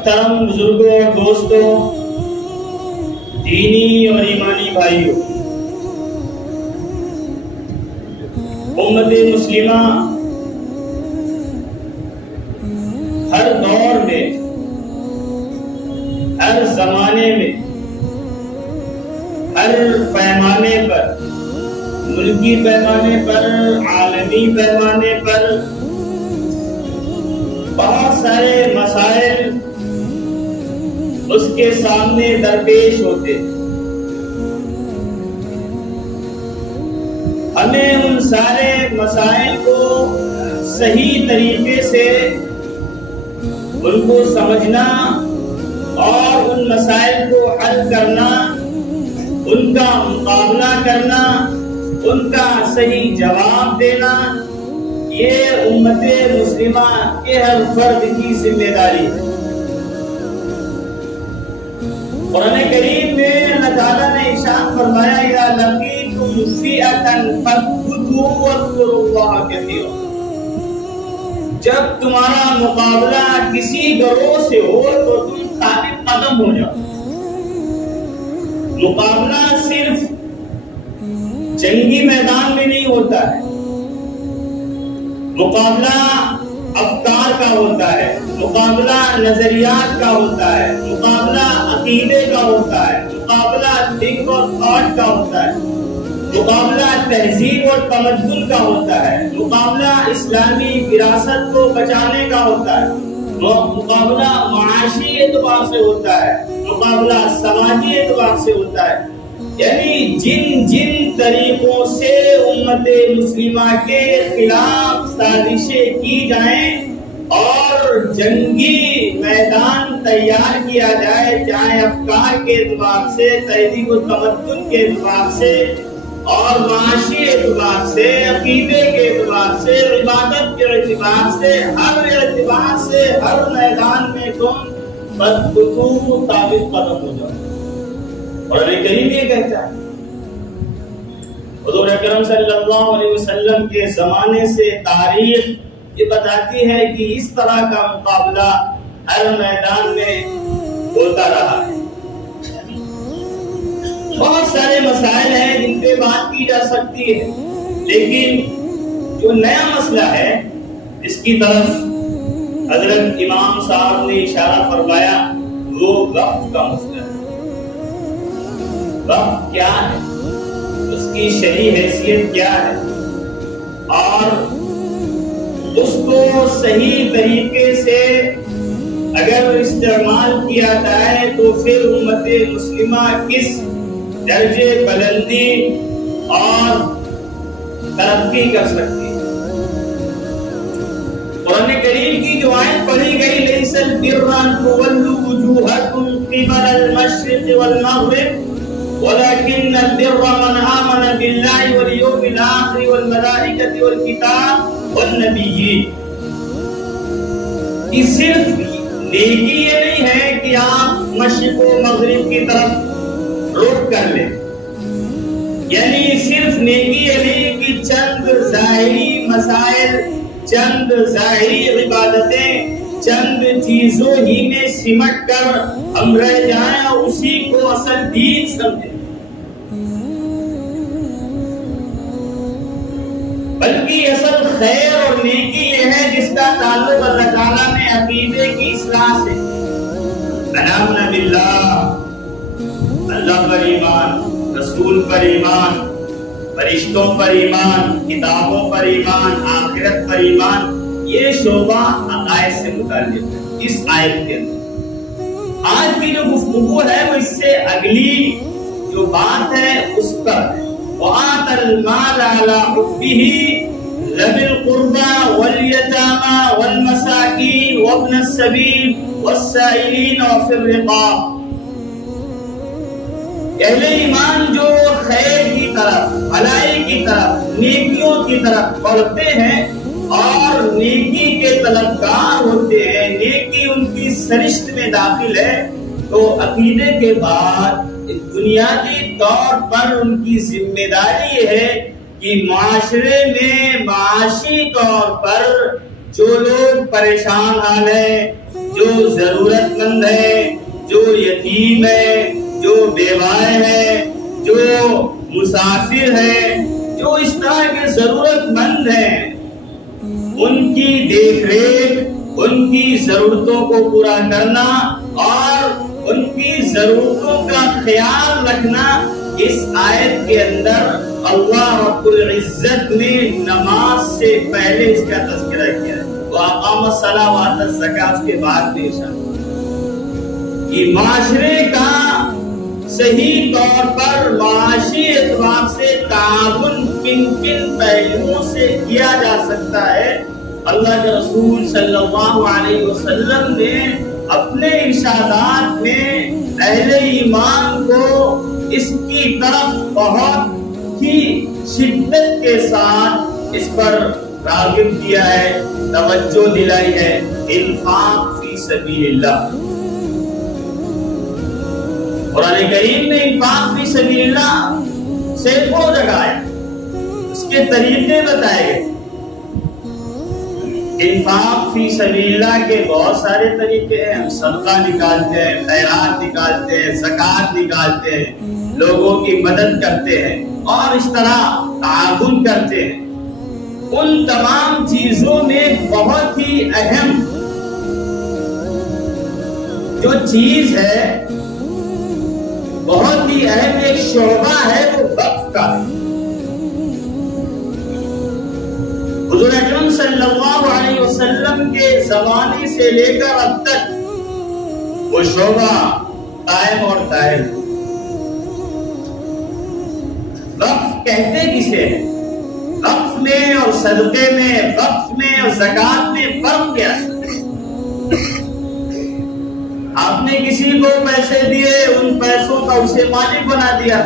محترم بزرگوں اور دوستوں، دینی اور ایمانی بھائیوں، امت مسلمہ ہر دور میں، ہر زمانے میں، ہر پیمانے پر، ملکی پیمانے پر، عالمی پیمانے پر بہت سارے مسائل اس کے سامنے درپیش ہوتے۔ ہمیں ان سارے مسائل کو صحیح طریقے سے ان کو سمجھنا اور ان مسائل کو حل کرنا، ان کا مقابلہ کرنا، ان کا صحیح جواب دینا، یہ امت مسلمہ کے ہر فرد کی ذمہ داری ہے۔ قرآن کریم میں اللہ تعالیٰ نے ارشاد فرمایا اذا لقیتم فئۃ فاثبتوا واذکروا اللہ کثیرا، جب تمہارا مقابلہ کسی گروہ سے ہو تو تم ثابت قدم ہو جاؤ۔ مقابلہ صرف جنگی میدان میں نہیں ہوتا ہے، مقابلہ افکار کا ہوتا ہے، مقابلہ نظریات کا ہوتا ہے، مقابلہ عقیدے کا ہوتا ہے، مقابلہ تھنک اور تھاٹ کا ہوتا ہے، مقابلہ تہذیب اور تمدن کا ہوتا ہے، مقابلہ اسلامی وراثت کو بچانے کا ہوتا ہے، مقابلہ معاشی اعتبار سے ہوتا ہے، مقابلہ سماجی اعتبار سے ہوتا ہے۔ یعنی جن جن طریقوں سے امت مسلمہ کے خلاف سازشیں کی جائیں اور جنگی میدان تیار کیا جائے، چاہے افکار کے اعتبار سے، تہذیب و تمدن کے اعتبار سے اور معاشی اعتبار سے، عقیدے کے اعتبار سے، عبادت کے اعتبار سے، ہر اعتبار سے ہر میدان میں تم بدخطو ثابت قدم ہو جاؤ۔ اور قرآن کریم یہ کہتا ہے، حضور اکرم صلی اللہ علیہ وسلم کے زمانے سے تاریخ یہ بتاتی ہے کہ اس طرح کا مقابلہ ہر میدان میں ہوتا رہا ہے۔ بہت سارے مسائل ہیں جن پہ بات کی جا سکتی ہے، لیکن جو نیا مسئلہ ہے اس کی طرف حضرت امام صاحب نے اشارہ فرمایا، وہ وقت کا مسئلہ ہے۔ وقت کیا ہے، اس کی شرعی حیثیت کیا ہے، اور اس کو صحیح طریقے سے اگر استعمال کیا جائے تو پھر امت مسلمہ کس درجے بلندی اور ترقی کر سکتی ہے۔ قرآن کریم کی جو آیت پڑھی گئی لیس البر ان تولوا وجوہکم قبل المشرق والمغرب ولكن البر من آمن بالله واليوم الآخر والملائكة والكتاب والنبيين۔ یہ صرف نیکی یہ نہیں ہے کہ آپ مشرق و مغرب کی طرف رخ کر لیں، یعنی صرف نیکی یہ نہیں کہ چند ظاہری مسائل، چند ظاہری عبادتیں، چند چیزوں ہی میں سمٹ کر ہم رہ جائیں اور اسی کو اصل دین سمجھیں، بلکہ اصل خیر اور نیکی یہ ہے جس کا تعلق اللہ تعالیٰ نے عقیدے کی اصلاح سے۔ آمنا باللہ، اللہ پر ایمان، رسول پر ایمان، فرشتوں پر ایمان، کتابوں پر ایمان، آخرت پر ایمان، یہ شعبہ عقائد سے متعلق ہے اس آیت کے اندر۔ آج کی جو گفتگو ہے وہ اس سے اگلی جو بات ہے اس پر ہے۔ وَآتَ الْمَالَ عَلَى حُبِّهِ ذَوِي الْقُرْبَى وَالْيَتَامَى وَالْمَسَاكِينِ وَابْنَ السَّبِيلِ وَالسَّائِلِينَ وَفِي الرِّقَابِ۔ اہل ایمان جو خیر کی طرف، بھلائی کی طرف، نیکیوں کی طرف بڑھتے ہیں اور نیکی کے طلبگار ہوتے ہیں، نیکی ان کی سرشت میں داخل ہے، تو عقیدے کے بعد بنیادی طور پر ان کی ذمہ داری یہ ہے کہ معاشرے میں معاشی طور پر جو لوگ پریشان حال ہیں، جو ضرورت مند ہے، جو یتیم ہے، جو بیوائے ہے، جو مسافر ہے، جو اس طرح کے ضرورت مند ہیں، ان کی دیکھ ریکھ، ان کی ضرورتوں کو پورا کرنا اور ان کی ضرورتوں کا خیال رکھنا، اس آیت کے اندر اللہ رب العزت نے نماز سے پہلے اس کا تذکرہ کیا ہے۔ وَأَقَامَ الصَّلَاةَ وَآتَى الزَّكَاةَ اس کے بعد بھی ارشاد کہ معاشرے کا صحیح طور پر معاشی اعتبار سے تعاون کن کن پہلوؤں سے کیا جا سکتا ہے۔ اللہ کے رسول صلی اللہ علیہ وسلم نے اپنے ارشادات میں اہل ایمان کو اس کی طرف بہت ہی شدت کے ساتھ اس پر راغب کیا ہے، توجہ دلائی ہے۔ انفاق فی سبیل اللہ، قرآن کریم میں انفاق فی سبیل اللہ سینکڑوں جگہ ہے، اس کے طریقے بتائے گئے۔ انفاق فی سبیل اللہ کے بہت سارے طریقے ہیں، ہم صدقہ نکالتے ہیں، خیرات نکالتے ہیں، زکوٰۃ نکالتے ہیں، لوگوں کی مدد کرتے ہیں اور اس طرح تعاون کرتے ہیں۔ ان تمام چیزوں میں بہت ہی اہم جو چیز ہے، بہت ہی اہم ایک شعبہ ہے، وہ وقف کا ہے۔ حضور اکرم صلی اللہ علیہ وسلم کے زمانے سے لے کر اب تک وہ شعبہ قائم اور قائم۔ وقف کہتے کسے ہیں؟ وقف میں اور صدقے میں، وقف میں اور زکوٰۃ میں فرق کیا ہے؟ آپ نے کسی کو پیسے دیے، ان پیسوں کا اسے مالک بنا دیا،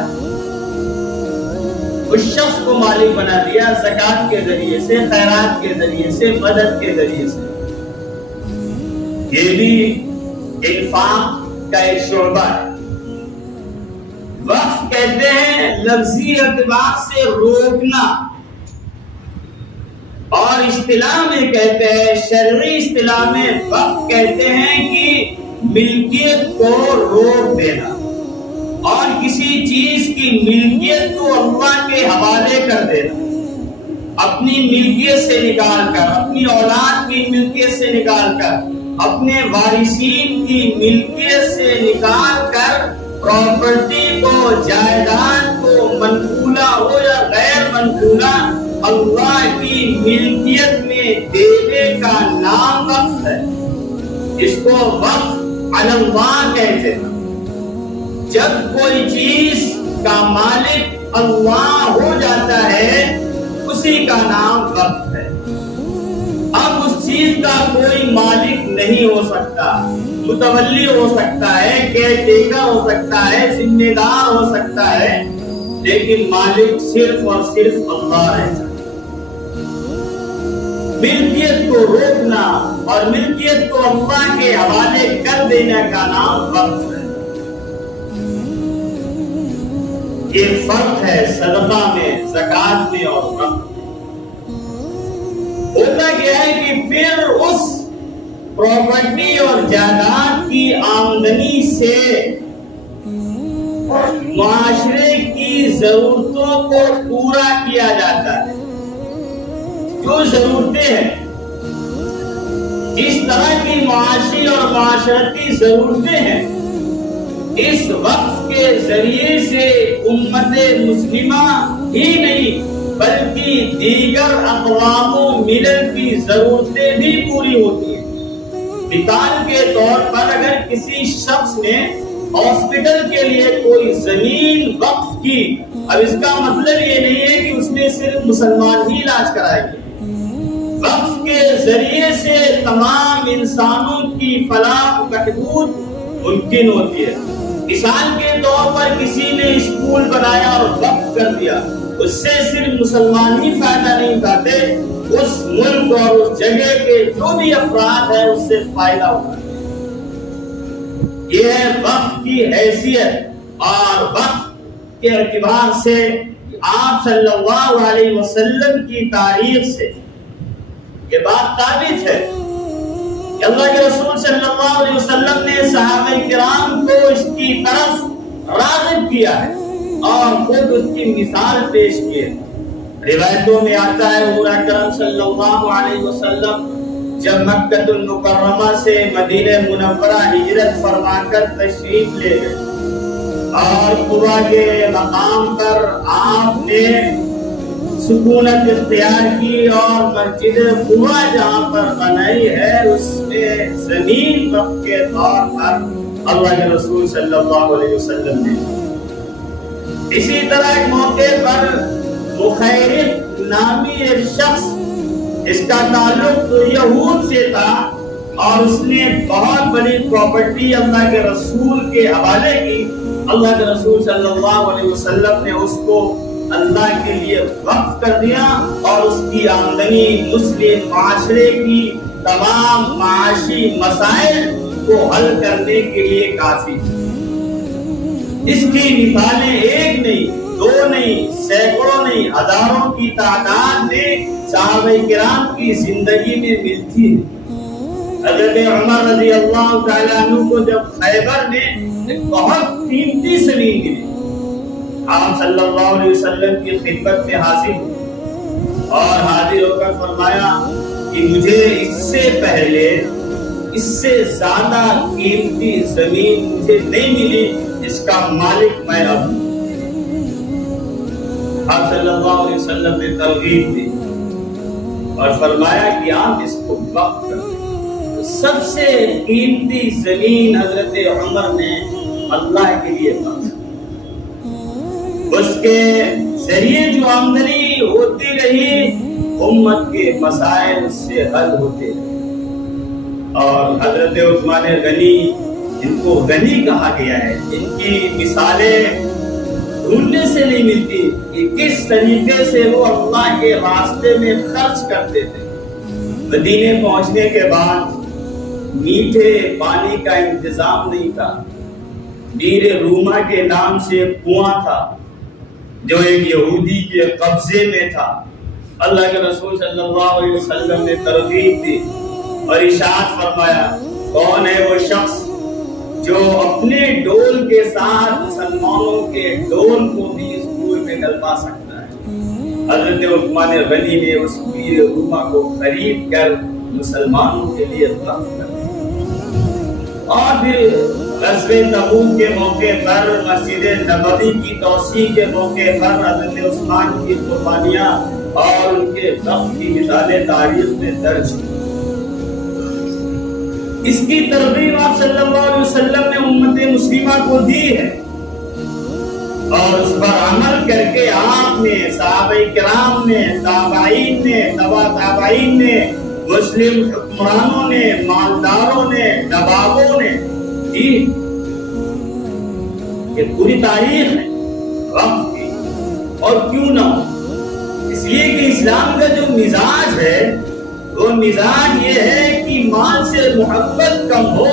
اس شخص کو مالک بنا دیا زکوٰۃ کے ذریعے سے، خیرات کے ذریعے سے، مدد کے ذریعے سے۔ یہ بھی انفاق کا ایک شعبہ ہے۔ وقف کہتے ہیں لفظی اعتبار سے روکنا، اور اصطلاح میں کہتے ہیں، شرعی اصطلاح میں وقف کہتے ہیں کہ ملکیت کو روک دینا اور کسی چیز کی ملکیت کو اللہ کے حوالے کر دینا، اپنی ملکیت سے نکال کر، اپنی اولاد کی ملکیت سے نکال کر، اپنے وارثین کی ملکیت سے نکال کر پراپرٹی کو، جائیداد کو، منقولہ ہو یا غیر منقولہ، اللہ کی ملکیت میں دینے کا نام وقف ہے۔ اس کو وقف علی اللہ کہتے ہیں۔ جب کوئی چیز کا مالک اللہ ہو جاتا ہے، اسی کا نام وقف ہے۔ اب اس چیز کا کوئی مالک نہیں ہو سکتا، متولی ہو سکتا ہے، کیئر ٹیکر ہو سکتا ہے، ذمہ دار ہو سکتا ہے، لیکن مالک صرف اور صرف اللہ ہے۔ ملکیت کو روکنا اور ملکیت کو اللہ کے حوالے کر دینے کا نام وقف ہے۔ یہ فرق ہے صدقہ میں، زکوٰۃ میں اور وقف میں۔ ہوتا کیا ہے کہ پھر اس پراپرٹی اور جائیداد کی آمدنی سے معاشرے کی ضرورتوں کو پورا کیا جاتا ہے۔ جو ضرورتیں ہیں، اس طرح کی معاشی اور معاشرتی ضرورتیں ہیں، اس وقف کے ذریعے سے امت مسلمہ ہی نہیں بلکہ دیگر اقوام و ملل کی ضرورتیں بھی پوری ہوتی ہیں۔ مثال کے طور پر اگر کسی شخص نے ہاسپٹل کے لیے کوئی زمین وقف کی، اب اس کا مطلب یہ نہیں ہے کہ اس نے صرف مسلمان ہی علاج کرائے گی۔ وقف کے ذریعے سے تمام انسانوں کی فلاح و بہبود ممکن ہوتی ہے۔ مثال کے طور پر کسی نے اسکول بنایا اور وقف کر دیا، اس سے صرف مسلمان ہی فائدہ نہیں اٹھاتے، اس ملک اور اس جگہ کے جو بھی افراد ہیں اس سے فائدہ ہوتا ہے۔ یہ ہے وقف کی حیثیت اور وقف کے اعتبار سے آپ صلی اللہ علیہ وسلم کی تاریخ سے یہ بات ثابت ہے اللہ کے رسول صلی اللہ علیہ وسلم نے صحابہ کرام کو اس کی طرف راغب کیا ہے اور خود اس کی مثال پیش کی ہے۔ روایتوں میں آتا ہے حضور اکرم صلی اللہ علیہ وسلم جب مکہ المکرمہ سے مدینہ منورہ ہجرت فرما کر تشریف لے گئے اور قبا کے مقام پر آپ نے سکونت اختیار کی اور مسجد قبا جہاں پر بنائی ہے اس میں زمین وقف کے طور پر اللہ کے رسول صلی اللہ علیہ وسلم نے۔ اسی طرح ایک موقع پر مخیرق نامی ایک شخص، اس کا تعلق یہود سے تھا اور اس نے بہت بڑی پراپرٹی اللہ کے رسول کے حوالے کی۔ اللہ کے رسول صلی اللہ علیہ وسلم نے اس کو اللہ کے لیے وقف کر دیا اور اس کی آمدنی مسلم معاشرے کی تمام معاشی مسائل کو حل کرنے کے لیے کافی تھی۔ اس کی مثالیں ایک نہیں، دو نہیں، سینکڑوں نہیں، ہزاروں کی تعداد میں صحابہ کرام کی زندگی میں ملتی ہے۔ حضرت عمر رضی اللہ تعالیٰ عنہ کو جب خیبر میں ایک بہت قیمتی زمین ملی، آپ صلی اللہ علیہ وسلم کی خدمت میں حاضر ہوئے اور حاضر ہو کر فرمایا کہ مجھے اس سے پہلے اس سے زیادہ قیمتی زمین مجھے نہیں ملی، اس کا مالک میں اب ہوں۔ آپ صلی اللہ علیہ وسلم نے ترغیب دی اور فرمایا کہ آپ اس کو وقف کر دیں۔ سب سے قیمتی زمین حضرت عمر نے اللہ کے لیے وقف، اس کے ذریعے جو آمدنی ہوتی رہی امت کے مسائل اس سے حل ہوتے رہے۔ اور حضرت عثمان غنی، ان کو غنی کہا گیا ہے، ان کی مثالیں ڈھونڈنے سے نہیں ملتی کہ کس طریقے سے وہ اللہ کے راستے میں خرچ کرتے تھے۔ مدینے پہنچنے کے بعد میٹھے پانی کا انتظام نہیں تھا، بیر روما کے نام سے ایک کنواں تھا جو ایک یہودی کے قبضے میں تھا۔ اللہ کے رسول صلی اللہ علیہ وسلم نے ترغیب دی اور ارشاد فرمایا، کون ہے وہ شخص جو اپنے ڈول کے ساتھ مسلمانوں کے ڈول کو بھی اس کنویں میں ڈلوا سکتا ہے؟ حضرت عثمان غنی نے اس بیر روما کو خرید کر مسلمانوں کے لیے وقف کر دیا۔ اور پھر غزوہ تبوک کے موقع پر، مسجد نبوی کی توسیع کے موقع پر حضرت عثمان کی قربانیاں اور ان کے وقت کی مثالیں تاریخ میں درج ہیں۔ اس کی ترغیب آپ صلی اللہ علیہ وسلم نے امت مسلمہ کو دی ہے اور اس پر عمل کر کے آپ نے، صحابہ کرام نے، تابعین نے، تبع تابعین نے، مسلم حکمرانوں نے، مالداروں نے، نوابوں نے دی۔ یہ پوری تاریخ ہے وقت کی، اور کیوں نہ ہو، اس لیے کہ اسلام کا جو مزاج ہے وہ مزاج یہ ہے کہ مال سے محبت کم ہو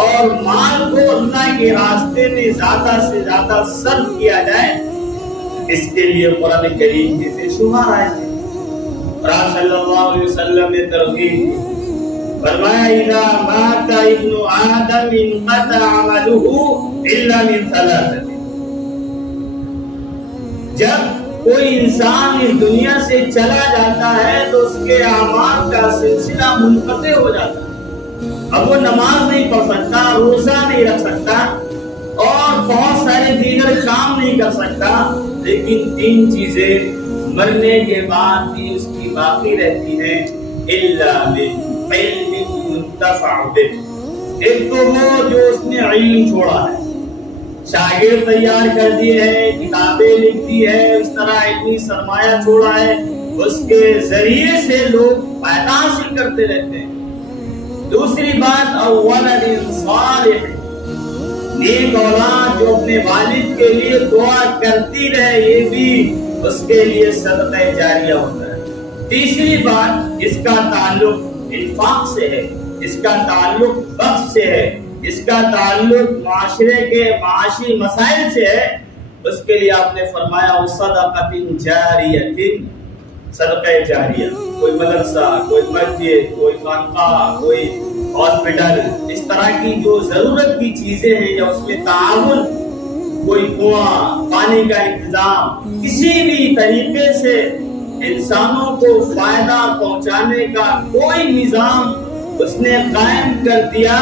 اور مال کو اللہ کے راستے میں زیادہ سے زیادہ صرف کیا جائے۔ اس کے لیے قرآن کریم کے بے شمار آئے تھے اور آپ صلی اللہ علیہ وسلم نے ترغیب دی، فرمایا اذا مات ابن آدم انقطع عمله الا من ثلاث، جب کوئی انسان اس دنیا سے چلا جاتا ہے تو اس کے اعمال کا سلسلہ منقطع ہو جاتا ہے۔ اب وہ نماز نہیں پڑھ سکتا، روزہ نہیں رکھ سکتا اور بہت سارے دیگر کام نہیں کر سکتا، لیکن تین چیزیں مرنے کے بعد بھی اس کی باقی رہتی ہیں، الا من علم ينتفع به۔ ایک تو وہ جو اس نے علم چھوڑا ہے، شاگرد تیار کر دیے ہیں، کتابیں لکھ دی ہے، اس طرح علمی سرمایہ چھوڑا ہے، اس کے ذریعے سے لوگ فائدہ حاصل کرتے رہتے ہیں۔ دوسری بات اولاد صالح، نیک اولاد جو اپنے والد کے لیے دعا کرتی رہے، یہ بھی اس کے لیے صدقہ جاریہ ہوتا ہے۔ تیسری بات، اس کا تعلق انفاق سے ہے، اس کا تعلق بخش سے ہے، اس کا تعلق معاشرے کے معاشی مسائل سے ہے، اس کے لیے آپ نے فرمایا صدقۃ جاریۃ، صدقہ جاریہ، کوئی مدرسہ، کوئی مسجد، کوئی خانقاہ، کوئی ہاسپٹل، اس طرح کی جو ضرورت کی چیزیں ہیں یا اس میں تعاون، کوئی کنواں، پانی کا انتظام، کسی بھی طریقے سے انسانوں کو فائدہ پہنچانے کا کوئی نظام اس نے قائم کر دیا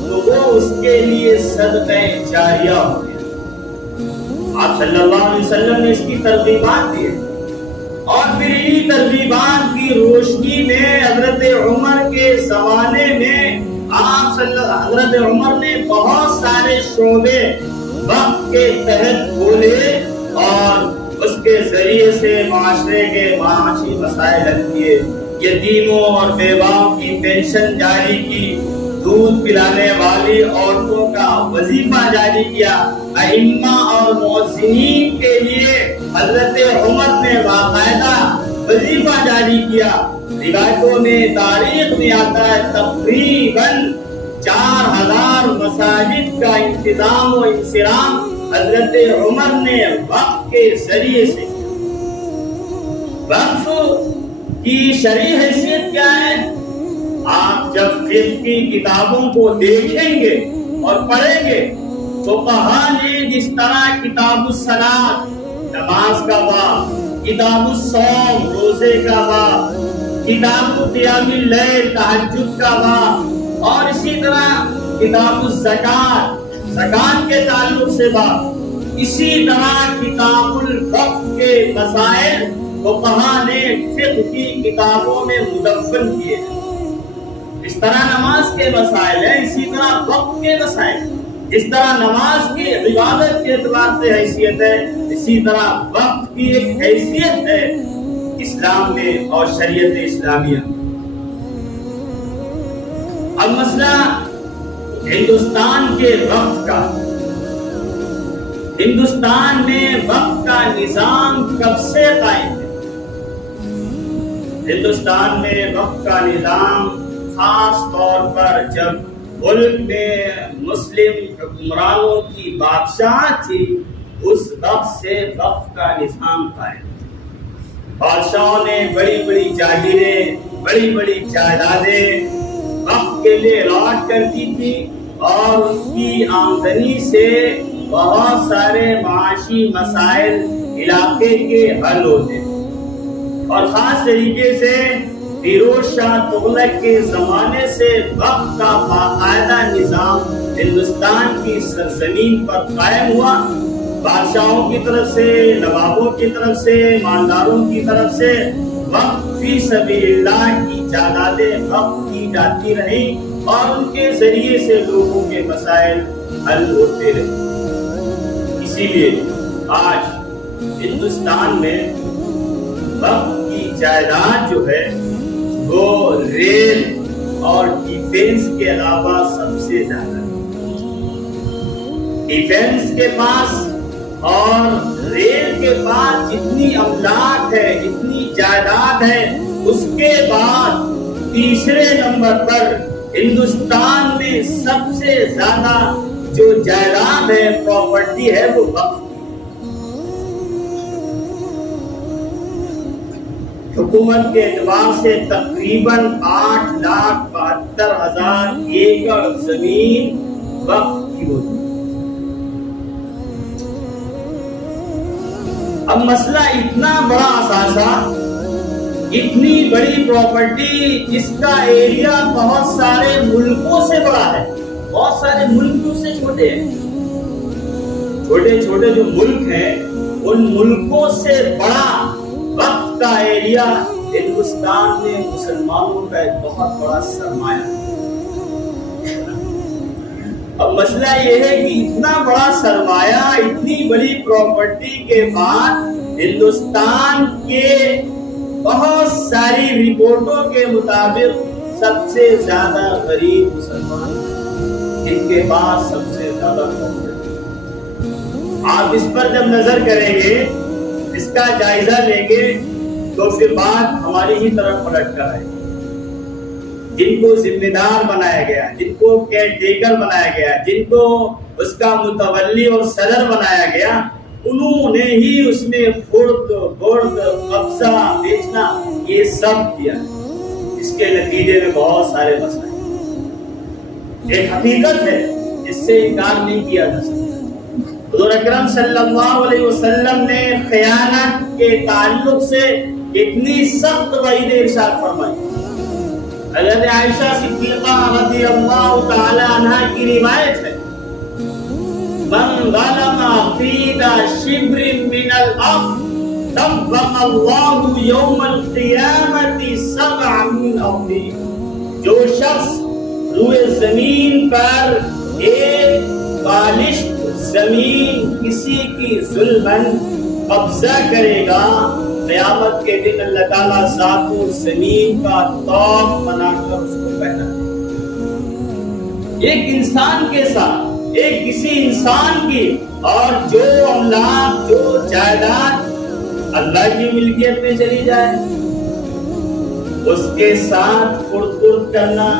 تو وہ اس کے لیے صدقہ جاریہ ہو گیا۔ آپ صلی اللہ علیہ وسلم نے اس کی ترغیبات دی اور پھر انہی ترغیبات کی روشنی میں حضرت عمر کے زمانے میں حضرت عمر نے بہت سارے شعبے وقت کے تحت کھولے اور اس کے ذریعے سے معاشرے کے معاشی مسائل حل کیے، یتیموں اور بیواؤں کی پینشن جاری کی، دودھ پلانے والی عورتوں کا وظیفہ جاری کیا، ائمہ اور مؤذنین کے لیے حضرت عمر نے باقاعدہ وظیفہ جاری کیا۔ روایتوں میں، تاریخ میں آتا ہے تقریباً 4000 مساجد کا انتظام و انصرام حضرت عمر نے وقف کے ذریعے سے۔ وقف کی شرعی حیثیت کیا ہے؟ آپ جب فقہ کی کتابوں کو دیکھیں گے اور پڑھیں گے تو فقہا نے جس طرح کتاب الصلاۃ نماز کا باب، کتاب الصوم روزے کا باب، کتاب قیام اللیل تہجد کا باب، اور اسی طرح کتاب الزکات زکات کے تعلق سے باب، اسی طرح کتاب الوقف کے مسائل فقہا نے فقہ کی کتابوں میں مدون کیے ہیں۔ اس طرح نماز کے مسائل ہیں، اسی طرح وقت کے مسائل، اس طرح نماز کی عبادت کے اعتبار سے حیثیت ہے، اسی طرح وقت کی ایک حیثیت ہے اسلام میں اور شریعت اسلامیہ۔ اب مسئلہ ہندوستان کے وقف کا، ہندوستان میں وقف کا نظام کب سے قائم ہے؟ ہندوستان میں وقف کا نظام خاص طور پر جب ملک میں مسلم حکمرانوں کی بادشاہ تھی، اس وقت سے وقف کا نظام قائم۔ بادشاہوں نے بڑی بڑی جاگیریں، بڑی بڑی جائیدادیں وقف کے لیے الاٹ کر دی تھی اور ان کی آمدنی سے بہت سارے معاشی مسائل علاقے کے حل ہوتے، اور خاص طریقے سے فیروز شاہ تغلق کے زمانے سے وقف کا باقاعدہ نظام ہندوستان کی سرزمین پر قائم ہوا۔ بادشاہوں کی طرف سے، نوابوں کی طرف سے، مالداروں کی طرف سے وقف فی سبیل اللہ کی جائیدادیں وقف کی جاتی رہی اور ان کے ذریعے سے لوگوں کے مسائل حل ہوتے رہے۔ اسی لیے آج ہندوستان میں وقف کی جائیداد جو ہے وہ ریل اور ڈیفینس کے علاوہ سب سے زیادہ ہے۔ ڈیفینس کے پاس اور ریل کے پاس جتنی املاک ہے، جتنی جائیداد ہے، اس کے بعد تیسرے نمبر پر ہندوستان میں سب سے زیادہ جو جائیداد ہے، پراپرٹی ہے، وہ وقف کی۔ حکومت کے اعتبار سے تقریباً 8,72,000 ایکڑ زمین وقف کی ہوتی ہے۔ اب مسئلہ اتنا بڑا اثاثہ، اتنی بڑی پراپرٹی جس کا ایریا بہت سارے ملکوں سے بڑا ہے، بہت سارے ملکوں سے چھوٹے ہیں، چھوٹے چھوٹے جو ملک ہیں ان ملکوں سے بڑا وقف کا ایریا ہندوستان میں مسلمانوں کا ایک بہت بڑا سرمایہ ہے۔ اب مسئلہ یہ ہے کہ اتنا بڑا سرمایہ، اتنی بڑی پراپرٹی کے بعد ہندوستان کے بہت ساری رپورٹوں کے مطابق سب سے زیادہ غریب مسلمان، جن کے پاس سب سے زیادہ پراپرٹی۔ آپ اس پر جب نظر کریں گے، اس کا جائزہ لیں گے تو پھر بات ہماری ہی طرف پلٹ کر آئے۔ جن کو ذمہ دار بنایا گیا، جن کو کیئر ٹیکر بنایا گیا، جن کو اس کا متولی اور صدر بنایا گیا، انہوں نے ہی اس میں خرد برد قبضہ بیچنا یہ سب کیا، اس کے نتیجے میں بہت سارے مسائل، ایک حقیقت ہے جس سے انکار نہیں کیا جا سکتا۔ حضور اکرم صلی اللہ علیہ وسلم نے خیانت کے تعلق سے اتنی سخت وعید ارشاد فرمائی۔ حضرت عائشہ صدیقہ رضی اللہ تعالی عنہا کی روایت ہے، من ظلم قید شبر من الارض طبق اللہ یوم القیامت 7 من ارضی، جو شخص روئے زمین پر ایک بالشت زمین کسی کی ظلمن قبضہ کرے گا، قیامت کے دن اللہ تعالیٰ ساتوں زمین کا طوق بنا کر اس کو پہنا ایک انسان کے ساتھ، ایک کسی انسان کی، اور جو املاک جو جائیداد اللہ کی ملکیت میں چلی جائے اس کے ساتھ خرد کرنا،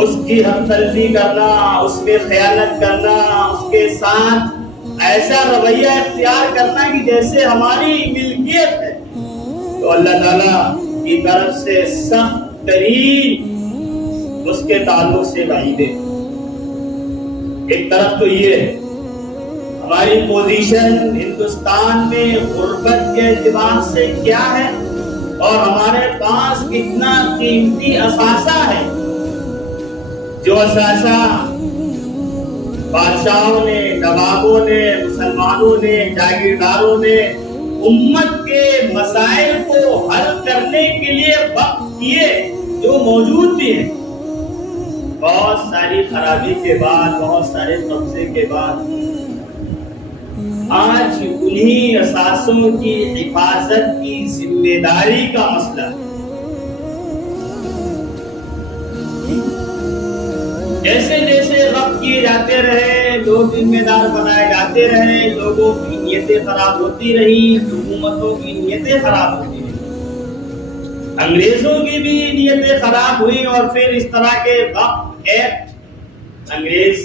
اس کی ہم تلفی کرنا، اس میں خیانت کرنا، اس کے ساتھ ایسا رویہ اختیار کرنا کہ جیسے ہماری ملکیت ہے، تو اللہ تعالیٰ کی طرف سے سخت ترین اس کے تعلق سے وعید ہے۔ ایک طرف تو یہ ہے ہماری پوزیشن ہندوستان میں غربت کے اعتبار سے کیا ہے، اور ہمارے پاس کتنا قیمتی اثاثہ ہے، جو اثاثہ بادشاہوں نے، نوابوں نے، مسلمانوں نے، جاگیرداروں نے امت کے مسائل کو حل کرنے کے لیے وقف کیے، جو موجود بھی ہیں، بہت ساری خرابی کے بعد، بہت سارے قبضے کے بعد آج انہی اثاثوں کی حفاظت کی ذمہ داری کا مسئلہ ہے۔ جیسے جیسے وقت کیے جاتے رہے، لوگ ذمہ دار بنائے جاتے رہے، لوگوں کی نیتیں خراب ہوتی رہی، حکومتوں کی نیتیں خراب ہوتی رہی، انگریزوں کی بھی نیتیں خراب ہوئی، اور پھر اس طرح کے وقف ایکٹ انگریز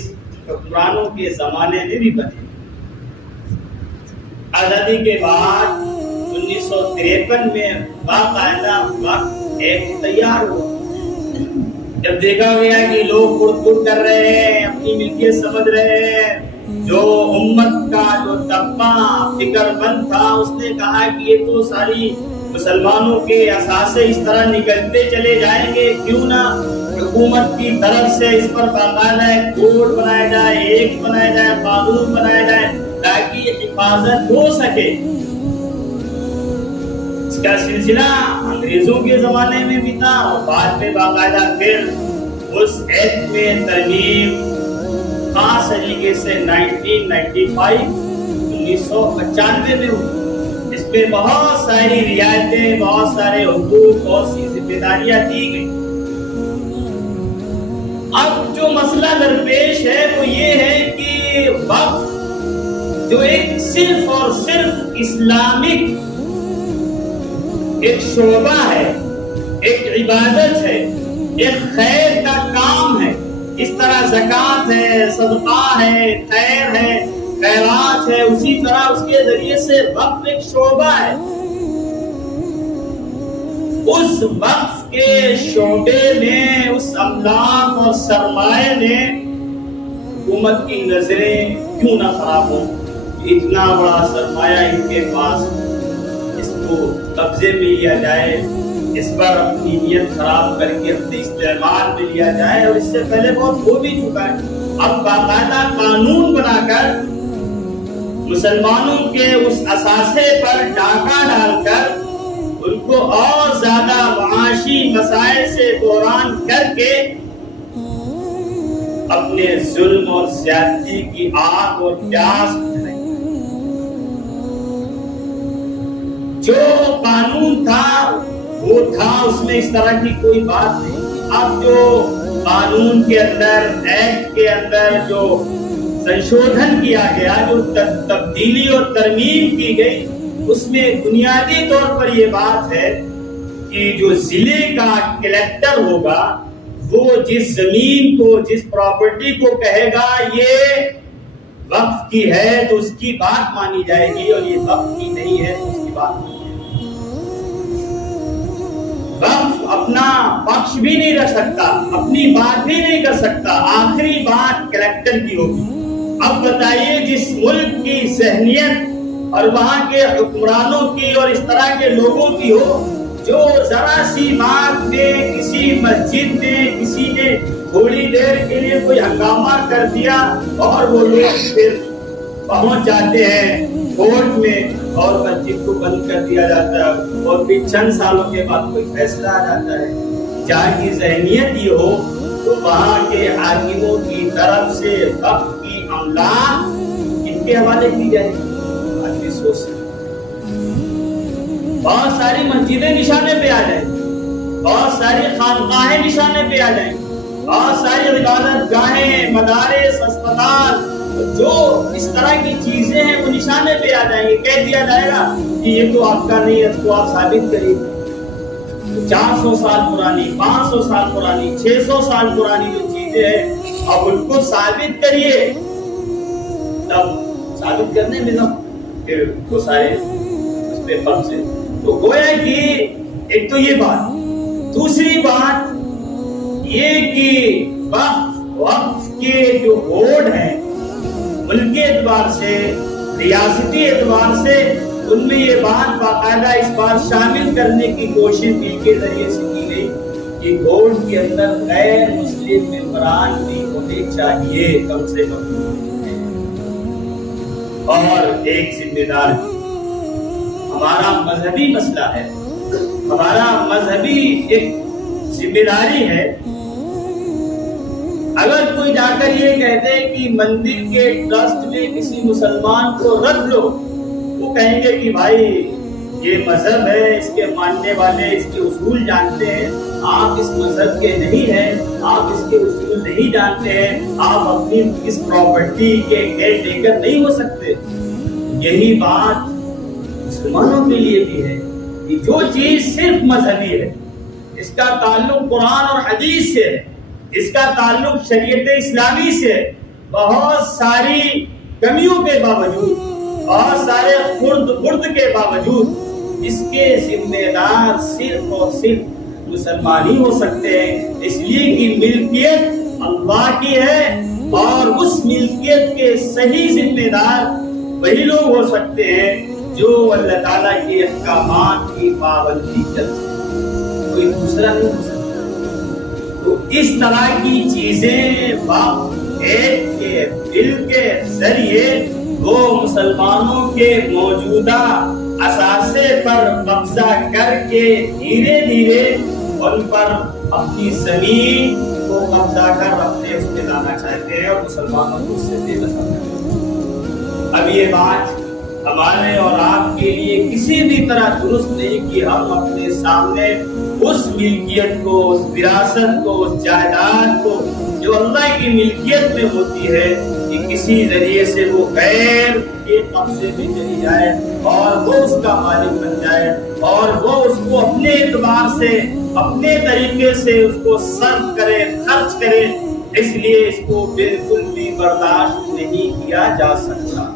حکمرانوں کے زمانے میں بھی بنے۔ آزادی کے بعد 1953 میں باقاعدہ وقف ایکٹ تیار ہوا۔ جب دیکھا گیا کہ لوگ خود کر رہے ہیں، اپنی ملکیت سمجھ رہے ہیں، جو امت کا جو طبقہ فکر مند تھا اس نے کہا کہ یہ تو ساری مسلمانوں کے اثاثے اس طرح نکلتے چلے جائیں گے، کیوں نہ حکومت کی طرف سے اس پر باقاعدہ ایک کوڈ بنایا جائے، ایکٹ بنایا جائے، قانون بنایا جائے، تاکہ حفاظت ہو سکے۔ اس کا سلسلہ انگریزوں کے زمانے میں بھی تھا، اور بعد میں باقاعدہ پھر اس ایکٹ میں ترمیم خاص طریقے سے 1995 میں ہوئی۔ اس میں بہت ساری رعایتیں، بہت سارے حقوق، بہت سی ذمہ داریاں دی گئی۔ اب جو مسئلہ درپیش ہے وہ یہ ہے کہ وقف جو ایک صرف اور صرف اسلامک ایک شعبہ ہے، ایک عبادت ہے، ایک خیر کا کام ہے، اس طرح زکوٰۃ ہے، صدقہ ہے، خیر ہے، خیرات ہے، اسی طرح اس کے ذریعے سے وقف ایک شعبہ ہے۔ اس وقف کے شعبے میں اس املاک اور سرمایہ نے حکومت کی نظریں کیوں نہ خراب ہوں، اتنا بڑا سرمایہ ان کے پاس، اس کو قبضے میں لیا جائے، اس پر اپنی نیت خراب کر کے اپنے استعمال میں لیا جائے، اور اس سے پہلے بہت ہو بھی چکا ہے۔ اب باقاعدہ قانون بنا کر مسلمانوں کے اس اثاثے پر ڈاکہ ڈال کر ان کو اور زیادہ معاشی مسائل سے بحران کر کے اپنے ظلم اور زیادتی کی آگ اور پیاس بجھائی۔ جو قانون تھا وہ تھا، اس میں اس طرح کی کوئی بات نہیں۔ اب جو قانون کے اندر، ایکٹ کے اندر جو سنشودھن کیا گیا، جو تبدیلی اور ترمیم کی گئی، اس میں بنیادی طور پر یہ بات ہے کہ جو ضلع کا کلیکٹر ہوگا وہ جس زمین کو، جس پراپرٹی کو کہے گا یہ وقف کی ہے تو اس کی بات مانی جائے گی، اور یہ وقف کی نہیں ہے تو اس کی بات مانی جائے گی۔ وقف اپنا پکش بھی نہیں رکھ سکتا، اپنی بات بھی نہیں کر سکتا، آخری بات کلیکٹر کی ہوگی۔ اب بتائیے جس ملک کی ذہنیت اور وہاں کے حکمرانوں کی اور اس طرح کے لوگوں کی ہو، جو ذرا سی بات میں کسی مسجد میں کسی نے تھوڑی دیر کے لیے کوئی ہنگامہ کر دیا اور وہ لوگ پھر پہنچ جاتے ہیں کورٹ میں اور مسجد کو بند کر دیا جاتا ہے، اور پھر چند سالوں کے بعد کوئی فیصلہ آ جاتا ہے۔ جہاں کی ذہنیت یہ ہو تو وہاں کے حاکموں کی طرف سے وقف کی املاک ان کے حوالے کی جائے گی۔ آدمی سوچ سکتے، بہت ساری مسجدیں نشانے پہ آ جائیں، بہت ساری خانقاہیں نشانے پہ آ جائیں، بہت ساری عبادت گاہیں، مدارس، اسپتال، جو اس طرح کی چیزیں ہیں وہ نشانے پہ آ جائیں گے۔ کہہ دیا جائے گا کہ یہ تو آپ کا نہیں ہے، اس کو آپ ثابت کریے۔ 400 سال پرانی، 500 سال پرانی، 600 سال پرانی جو چیزیں ہیں اب ان کو ثابت کریے، تب ثابت کرنے میں نا پھر وہ سارے اس پہ فرض ہے۔ تو گویا کہ ایک تو یہ بات، دوسری بات یہ کہ وقف کے جو بورڈ ہیں ملکی اعتبار سے، ریاستی اعتبار سے، ان میں یہ بات باقاعدہ اس بار شامل کرنے کی کوشش بل کے ذریعے سے کی گئی کہ بورڈ کے اندر غیر مسلم ممبران بھی ہونے چاہیے کم سے کم، اور ایک ذمہ دار بھی۔ ہمارا مذہبی مسئلہ ہے، ہمارا مذہبی ایک ذمہ داری ہے۔ اگر کوئی جا کر یہ کہتے کہ مندر کے ٹرسٹ میں کسی مسلمان کو رکھ لو، وہ کہیں گے کہ بھائی یہ مذہب ہے، اس کے ماننے والے اس کے اصول جانتے ہیں، آپ اس مذہب کے نہیں ہیں، آپ اس کے اصول نہیں جانتے ہیں، آپ اپنی اس پراپرٹی کے کیئر ٹیکر نہیں ہو سکتے۔ یہی بات مسلمانوں کے لیے بھی ہے کہ جو چیز صرف مذہبی ہے، اس کا تعلق قرآن اور حدیث سے ہے، اس کا تعلق شریعت اسلامی سے، بہت ساری کمیوں کے باوجود، بہت سارے خرد برد کے باوجود اس کے ذمہ دار صرف اور صرف مسلمان ہی ہو سکتے ہیں، اس لیے کہ ملکیت اللہ کی ہے، اور اس ملکیت کے صحیح ذمہ دار وہی لوگ ہو سکتے ہیں جو اللہ تعالیٰ کے احکامات کی پابندی کرتے ہیں، کوئی دوسرا نہیں ہو سکتا۔ تو اس طرح کی چیزیں وقف ایکٹ کے بل کے ذریعے وہ مسلمانوں کے موجودہ اثاثے پر قبضہ کر کے دھیرے دھیرے ان پر اپنی زمین کو قبضہ کر اپنے اس میں لانا چاہتے ہیں، اور مسلمانوں کو اس سے بے دخل کرتے ہیں۔ اب یہ بات ہمارے اور آپ کے لیے کسی بھی طرح درست نہیں کہ ہم اپنے سامنے اس ملکیت کو، اس وراثت کو، اس جائیداد کو جو اللہ کی ملکیت میں ہوتی ہے، کہ کسی ذریعے سے وہ غیر کے قبضے میں چلی جائے اور وہ اس کا مالک بن جائے، اور وہ اس کو اپنے اعتبار سے، اپنے طریقے سے اس کو صرف کرے، خرچ کرے۔ اس لیے اس کو بالکل بھی برداشت نہیں کیا جا سکتا۔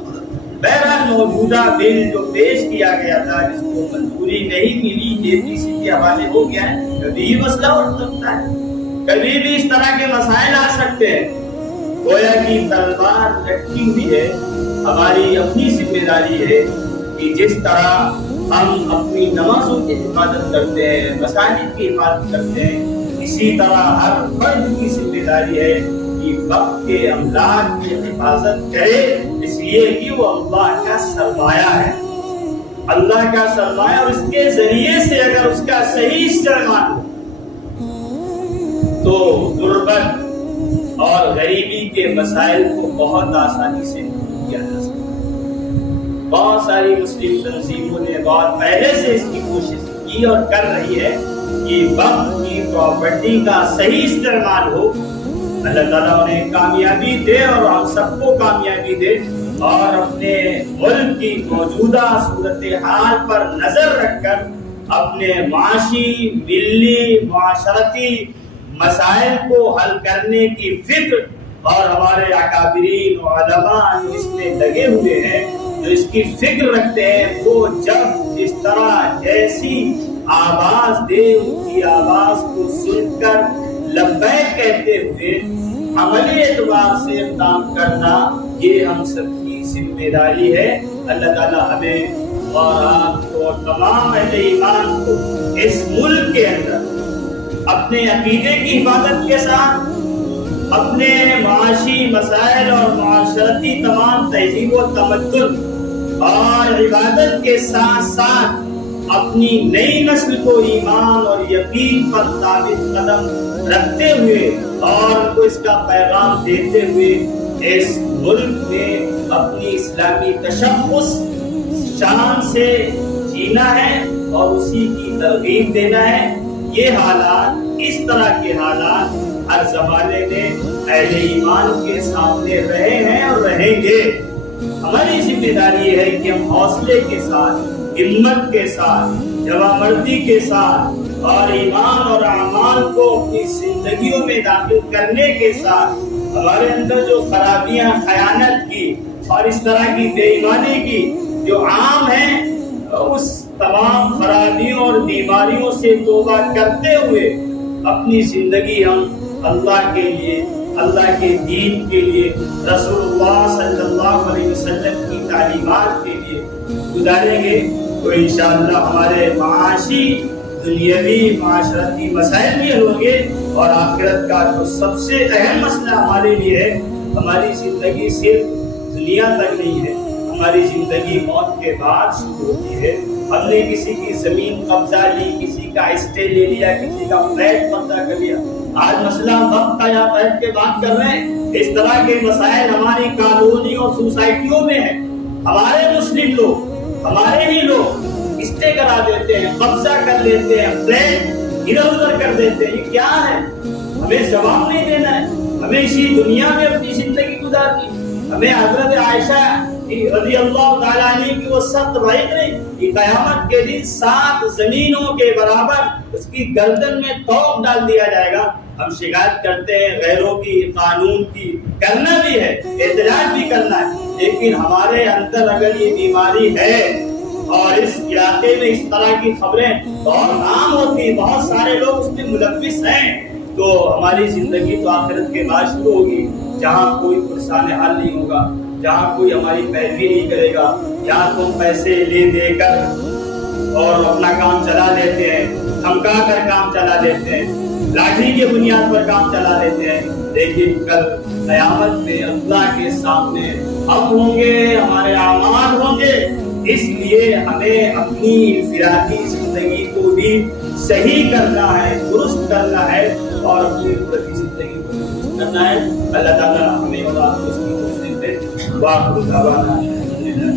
بہرحال موجودہ بل جو پیش کیا گیا تھا، جس کو منظوری نہیں ملی، JPC کے حوالے ہو گیا ہے، کبھی بھی مسئلہ اٹھ سکتا ہے، کبھی بھی اس طرح کے مسائل آ سکتے ہیں۔ گویا کی تلوار لٹکی ہوئی ہے، ہماری اپنی ذمہ داری ہے کہ جس طرح ہم اپنی نمازوں کی حفاظت کرتے ہیں، مساجد کی حفاظت کرتے ہیں، اسی طرح ہر فرد کی ذمہ داری ہے کہ وقت کے املاک کی حفاظت کرے، اس لیے کہ وہ اللہ کا سرمایہ ہے، اللہ کا سرمایہ، اور اس کے ذریعے سے اگر اس کا صحیح استعمال ہو تو غربت اور غریبی کے مسائل کو بہت آسانی سے دور کیا جا سکتا ہے۔ بہت ساری مسلم تنظیموں نے بہت پہلے سے اس کی کوشش کی اور کر رہی ہے کہ وقت کی پراپرٹی کا صحیح استعمال ہو۔ اللہ تعالیٰ انہیں کامیابی دے اور ہم سب کو کامیابی دے، اور اپنے ملک کی موجودہ صورتحال پر نظر رکھ کر اپنے معاشی، ملی، معاشرتی مسائل کو حل کرنے کی فکر اور ہمارے اکابرین و علماء جو اس میں لگے ہوئے ہیں، جو اس کی فکر رکھتے ہیں، وہ جب جس طرح جیسی آواز دے ان کی آواز کو سن کر لبیک کہتے ہوئے عملی اعتبار سے کام کرنا، یہ ہم سب کی ذمہ داری ہے۔ اللہ تعالیٰ ہمیں اور آپ کو اور تمام اہل ایمان کو اس ملک کے اندر اپنے عقیدے کی حفاظت کے ساتھ، اپنے معاشی مسائل اور معاشرتی تمام تہذیب و تمدن اور عبادت کے ساتھ ساتھ اپنی نئی نسل کو ایمان اور یقین پر ثابت قدم رکھتے ہوئے اور ان کو اس کا پیغام دیتے ہوئے اس ملک میں اپنی اسلامی تشخص شان سے جینا ہے اور اسی کی ترغیب دینا ہے۔ یہ حالات، اس طرح کے حالات ہر زمانے میں اہل ایمان کے سامنے رہے ہیں اور رہیں گے۔ ہماری ذمہ داری ہے کہ ہم حوصلے کے ساتھ، ہمت کے ساتھ، جوانمردی کے ساتھ اور ایمان اور اعمال کو اپنی زندگیوں میں داخل کرنے کے ساتھ ہمارے اندر جو خرابیاں خیانت کی اور اس طرح کی بے ایمانی کی جو عام ہیں، اس تمام خرابیوں اور بیماریوں سے توبہ کرتے ہوئے اپنی زندگی ہم اللہ کے لیے، اللہ کے دین کے لیے، رسول اللہ صلی اللہ علیہ وسلم کی تعلیمات کے لیے گزاریں گے تو انشاءاللہ ہمارے معاشی، دنیاوی، معاشرتی مسائل بھی حل ہوں گے اور آخرت کا جو سب سے اہم مسئلہ ہمارے لیے ہے، ہماری زندگی صرف دنیا تک نہیں ہے، ہماری زندگی موت کے بعد شروع ہوتی ہے۔ ہم نے کسی کی زمین قبضہ لی، کسی کا اسٹے لے لیا، کسی کا فلیٹ قبضہ کر لیا، آج مسئلہ وقت کا یا بیٹھ کے بات کر رہے ہیں۔ اس طرح کے مسائل ہماری کالونی اور سوسائٹیوں میں ہیں۔ ہمارے مسلم لوگ، ہمارے ہی لوگ اسٹے کرا دیتے ہیں، قبضہ کر لیتے ہیں، فلیٹ ادھر ادھر کر دیتے ہیں۔ یہ کیا ہے؟ ہمیں جواب نہیں دینا ہے، ہمیں اسی دنیا میں اپنی زندگی گزارنی۔ ہمیں حضرت عائشہ رضی اللہ تعالیٰ عنہ کی وہ سخت وعید نہیں کہ قیامت کے دن 7 زمینوں کے برابر اس کی گردن میں توق ڈال دیا جائے گا۔ ہم شکایت کرتے ہیں غیروں کی، قانون کی، کرنا بھی ہے، احتجاج بھی کرنا ہے، لیکن ہمارے اندر اگر یہ بیماری ہے اور اس علاقے میں اس طرح کی خبریں بہت عام ہوتی، بہت سارے لوگ اس میں ملوث ہیں، تو ہماری زندگی تو آخرت کے بعد شروع ہوگی، جہاں کوئی پرسان حل نہیں ہوگا، جہاں کوئی ہماری پیروی نہیں کرے گا، جہاں تم پیسے لے دے کر اور اپنا کام چلا لیتے ہیں، دھمکا کر کام چلا لیتے ہیں، لاٹھی کی بنیاد پر کام چلا لیتے ہیں، لیکن کل قیامت میں اللہ کے سامنے ہم ہوں گے، ہمارے اعمال ہوں گے۔ اس لیے ہمیں اپنی انفرادی زندگی کو بھی صحیح کرنا ہے، درست کرنا ہے اور اپنی پوری زندگی کو درست کرنا ہے۔ اللہ تعالیٰ ہمیں اور آپ کو اس کی توفیق دے۔ وآخر دعوانا الحمدللہ۔